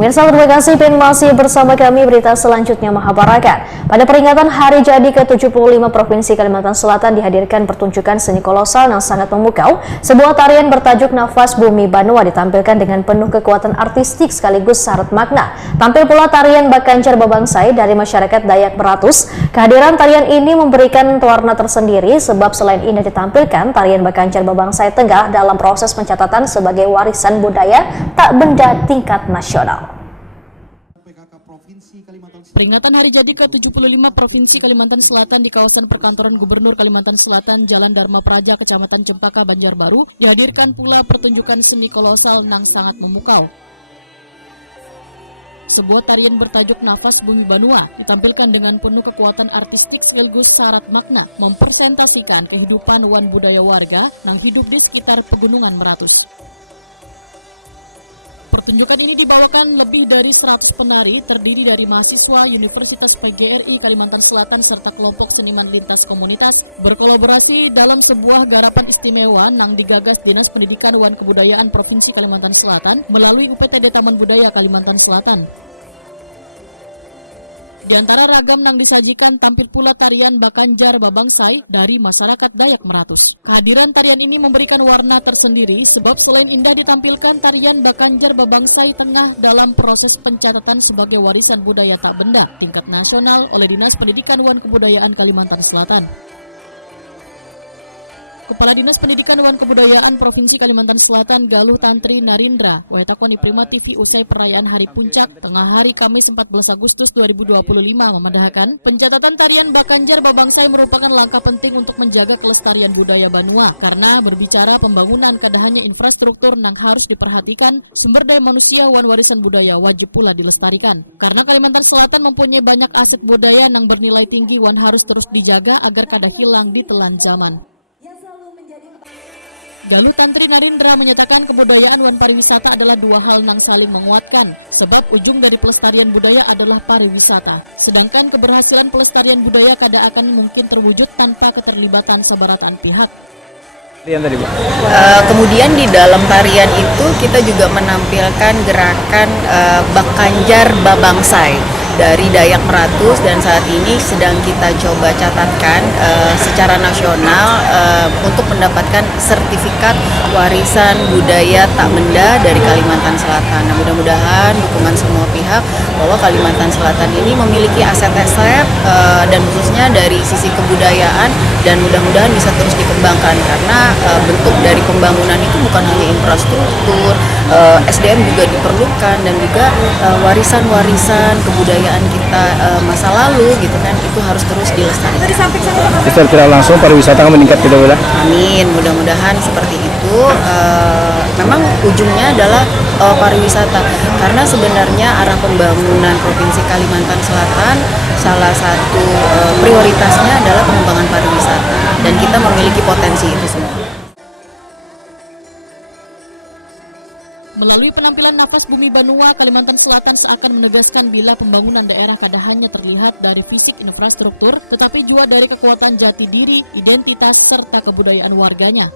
Pemirsa, terima kasih masih bersama kami. Berita selanjutnya Mahabharata. Pada peringatan Hari Jadi ke-75 Provinsi Kalimantan Selatan dihadirkan pertunjukan seni kolosal yang sangat memukau. Sebuah tarian bertajuk Nafas Bumi Banua ditampilkan dengan penuh kekuatan artistik sekaligus syarat makna. Tampil pula tarian Bakanjar Babangsai dari masyarakat Dayak Beratus. Kehadiran tarian ini memberikan warna tersendiri sebab selain indah ditampilkan, tarian Bakanjar Babangsai tengah dalam proses pencatatan sebagai warisan budaya tak benda tingkat nasional. Peringatan Hari Jadi ke-75 Provinsi Kalimantan Selatan di kawasan perkantoran Gubernur Kalimantan Selatan, Jalan Dharma Praja, Kecamatan Cempaka, Banjarbaru, dihadirkan pula pertunjukan seni kolosal yang sangat memukau. Sebuah tarian bertajuk Nafas Bumi Banua ditampilkan dengan penuh kekuatan artistik sekaligus syarat makna, mempresentasikan kehidupan wan budaya warga yang hidup di sekitar Pegunungan Meratus. Pertunjukan ini dibawakan lebih dari 100 penari terdiri dari mahasiswa Universitas PGRI Kalimantan Selatan serta kelompok seniman lintas komunitas berkolaborasi dalam sebuah garapan istimewa yang digagas Dinas Pendidikan dan Kebudayaan Provinsi Kalimantan Selatan melalui UPTD Taman Budaya Kalimantan Selatan. Di antara ragam yang disajikan tampil pula tarian Bakanjar Babangsai dari masyarakat Dayak Meratus. Kehadiran tarian ini memberikan warna tersendiri sebab selain indah ditampilkan, tarian Bakanjar Babangsai tengah dalam proses pencatatan sebagai warisan budaya tak benda tingkat nasional oleh Dinas Pendidikan dan Kebudayaan Kalimantan Selatan. Kepala Dinas Pendidikan dan Kebudayaan Provinsi Kalimantan Selatan Galuh Tantri Narindra waetakoni Prima TV usai perayaan Hari Puncak tengah hari Kamis 14 Agustus 2025 memandahkan pencatatan tarian Bakanjar Babangsai merupakan langkah penting untuk menjaga kelestarian budaya Banua karena berbicara pembangunan kada hanya infrastruktur yang harus diperhatikan, sumber daya manusia wan warisan budaya wajib pula dilestarikan. Karena Kalimantan Selatan mempunyai banyak aset budaya yang bernilai tinggi wan harus terus dijaga agar kada hilang di telan zaman. Galuh Tantri Narindra menyatakan kebudayaan dan pariwisata adalah dua hal yang saling menguatkan, sebab ujung dari pelestarian budaya adalah pariwisata. Sedangkan keberhasilan pelestarian budaya kada akan mungkin terwujud tanpa keterlibatan sabarataan pihak. Kemudian di dalam tarian itu kita juga menampilkan gerakan Bakanjar Babangsai dari Dayak Meratus, dan saat ini sedang kita coba catatkan secara nasional untuk mendapatkan sertifikat warisan budaya tak benda dari Kalimantan Selatan. Nah, mudah-mudahan dukungan semua pihak bahwa Kalimantan Selatan ini memiliki aset-aset dan khususnya dari sisi kebudayaan, dan mudah-mudahan bisa terus dikembangkan karena bentuk dari pembangunan itu bukan hanya infrastruktur, SDM juga diperlukan, dan juga warisan-warisan kebudayaan kita masa lalu gitu kan, itu harus terus dilestarikan. Secara tidak langsung pariwisata akan meningkat kita boleh. Amin, mudah-mudahan seperti itu. Memang ujungnya adalah pariwisata, karena sebenarnya arah pembangunan Provinsi Kalimantan Selatan salah satu prioritasnya adalah pengembangan pariwisata, dan kita memiliki potensi itu semua. Melalui penampilan Nafas Bumi Banua, Kalimantan Selatan seakan menegaskan bila pembangunan daerah kada hanya terlihat dari fisik infrastruktur, tetapi juga dari kekuatan jati diri, identitas, serta kebudayaan warganya.